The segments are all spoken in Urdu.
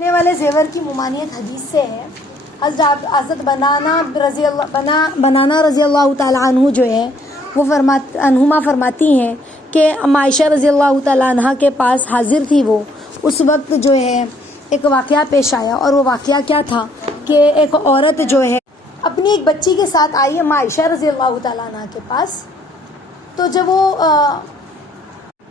نے والے زیور کی ممانعت حدیث سے ہے. حضرت بنانا رضی اللہ تعالیٰ عنہ جو ہے وہ عنہما فرماتی ہیں کہ عائشہ رضی اللہ تعالیٰ عنہ کے پاس حاضر تھی. وہ اس وقت جو ہے ایک واقعہ پیش آیا، اور وہ واقعہ کیا تھا کہ ایک عورت جو ہے اپنی ایک بچی کے ساتھ آئی ہے عائشہ رضی اللہ تعالیٰ عنہ کے پاس. تو جب وہ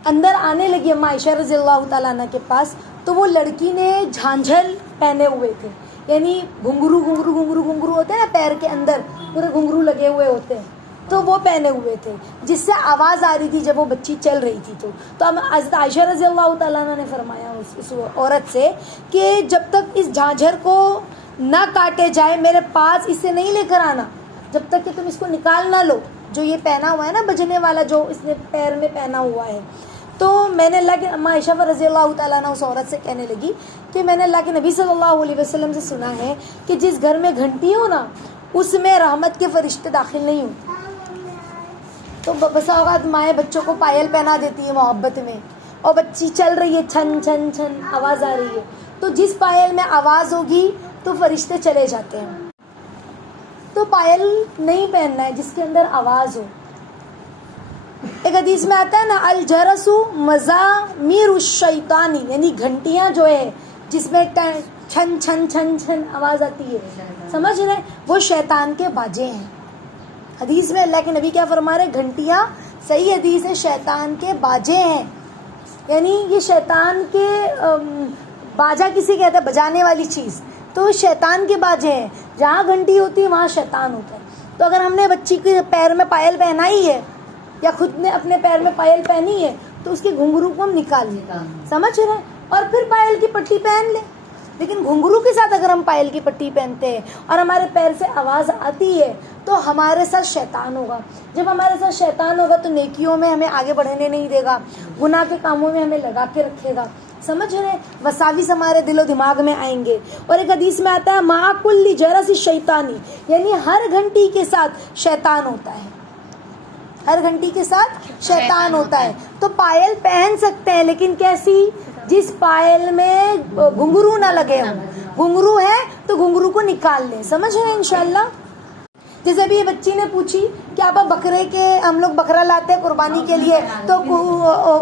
اندر آنے لگی عائشہ رضی اللہ تعالیٰ عنہ کے پاس، تو وہ لڑکی نے جھانجھر پہنے ہوئے تھے، یعنی گھنگرو ہوتے ہیں نا، پیر کے اندر پورے گھنگرو لگے ہوئے ہوتے ہیں، تو وہ پہنے ہوئے تھے جس سے آواز آ رہی تھی جب وہ بچی چل رہی تھی. تو حضرت عائشہ رضی اللہ تعالیٰ عنہ نے فرمایا اس عورت سے کہ جب تک اس جھانجھر کو نہ کاٹے جائے میرے پاس اسے نہیں لے کر آنا، جب تک کہ تم اس کو نکال نہ لو، جو یہ پہنا ہوا ہے نا بجنے والا، جو اس نے پیر میں پہنا ہوا ہے. تو میں نے اللہ کے عائشہ رضی اللہ تعالیٰ عنہ اس عورت سے کہنے لگی کہ میں نے اللہ کے نبی صلی اللہ علیہ وسلم سے سنا ہے کہ جس گھر میں گھنٹی ہو نا اس میں رحمت کے فرشتے داخل نہیں ہوتے. تو بسا اوقات مائیں بچوں کو پائل پہنا دیتی ہے محبت میں، اور بچی چل رہی ہے، چھن چھن چھن آواز آ رہی ہے، تو جس پائل میں آواز ہوگی تو فرشتے چلے جاتے ہیں. تو پائل نہیں پہننا ہے جس کے اندر آواز ہو. ایک حدیث میں آتا ہے نا، الجرس مزامیر الشیطانی، یعنی گھنٹیاں جو ہے جس میں چھن چھن چھن چھن آواز آتی ہے، سمجھ رہے، وہ شیطان کے باجے ہیں. حدیث میں اللہ کے نبی کیا فرما رہے، گھنٹیاں، صحیح حدیث ہے، شیطان کے باجے ہیں. یعنی یہ شیطان کے باجا کسی کہتے ہیں بجانے والی چیز، تو شیطان کے باجے ہیں. جہاں گھنٹی ہوتی ہے وہاں شیطان ہوتا ہے. تو اگر ہم نے بچی کے پیر میں پائل پہنائی ہے یا خود نے اپنے پیر میں پائل پہنی ہے تو اس کے گھنگرو کو ہم نکال لیں، سمجھ رہے ہیں، اور پھر پائل کی پٹی پہن لیں. لیکن گھنگرو کے ساتھ اگر ہم پائل کی پٹی پہنتے ہیں اور ہمارے پیر سے آواز آتی ہے تو ہمارے ساتھ شیطان ہوگا. جب ہمارے ساتھ شیطان ہوگا تو نیکیوں میں ہمیں آگے بڑھنے نہیں دے گا، گناہ کے کاموں میں ہمیں لگا کے رکھے گا. سمجھ رہے ہیں، وساوس ہمارے دل و دماغ میں آئیں گے. اور ایک حدیث میں آتا ہے مع کل جرس شیطانی، یعنی ہر گھنٹی کے ساتھ شیطان ہوتا ہے، ہر گھنٹی کے ساتھ شیطان ہوتا ہے. تو پائل پہن سکتے ہیں، لیکن کیسی، جس پائل میں گھنگرو نہ لگے ہوں. گھنگرو ہے تو گھنگرو کو نکال لیں، سمجھ رہے ہیں انشاءاللہ. جیسے بھی یہ بچی نے پوچھی کہ آپ بکرے کے، ہم لوگ بکرا لاتے ہیں قربانی کے لیے، تو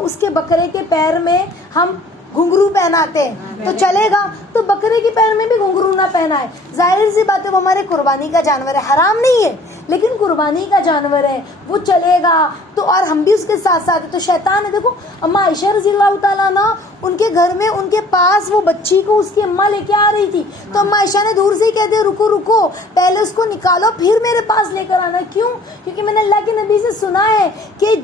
اس کے بکرے کے پیر میں ہم گھنگرو پہناتے ہیں تو چلے گا، تو بکرے کے پیر میں بھی گھنگرو نہ پہنا ہے. ظاہر سی بات ہے وہ ہمارے قربانی کا جانور ہے، حرام نہیں ہے لیکن قربانی کا جانور ہے، وہ چلے گا تو، اور ہم بھی اس کے ساتھ ساتھ ہیں. تو شیطان ہے. دیکھو اما عائشہ رضی اللہ تعالیٰ عنہ، ان کے گھر میں ان کے پاس وہ بچی کو اس کی اماں لے کے آ رہی تھی، تو اما عائشہ نے دور سے ہی کہہ دیا رکو رکو، پہلے اس کو نکالو پھر میرے پاس لے کر آنا. کیوں؟ کیونکہ میں نے اللہ کے نبی سے سنا ہے کہ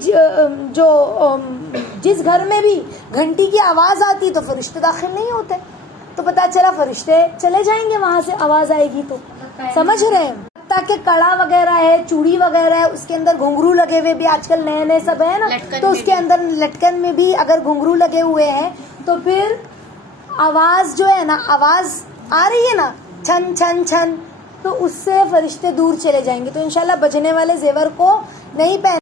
جس گھر میں بھی گھنٹی کی آواز آتی تو فرشتے داخل نہیں ہوتے. تو پتہ چلا فرشتے چلے جائیں گے وہاں سے آواز آئے گی تو، سمجھ رہے ہیں. تاکہ کڑا وغیرہ ہے، چوڑی وغیرہ ہے، اس کے اندر گھنگرو لگے ہوئے بھی آج کل نئے سب ہے نا، تو اس کے اندر لٹکن میں بھی اگر گھنگرو لگے ہوئے ہیں تو پھر آواز جو ہے نا، آواز آ رہی ہے نا چھن چھن چھن، تو اس سے فرشتے دور چلے جائیں گے. تو انشاءاللہ بجنے والے زیور کو نہیں پہن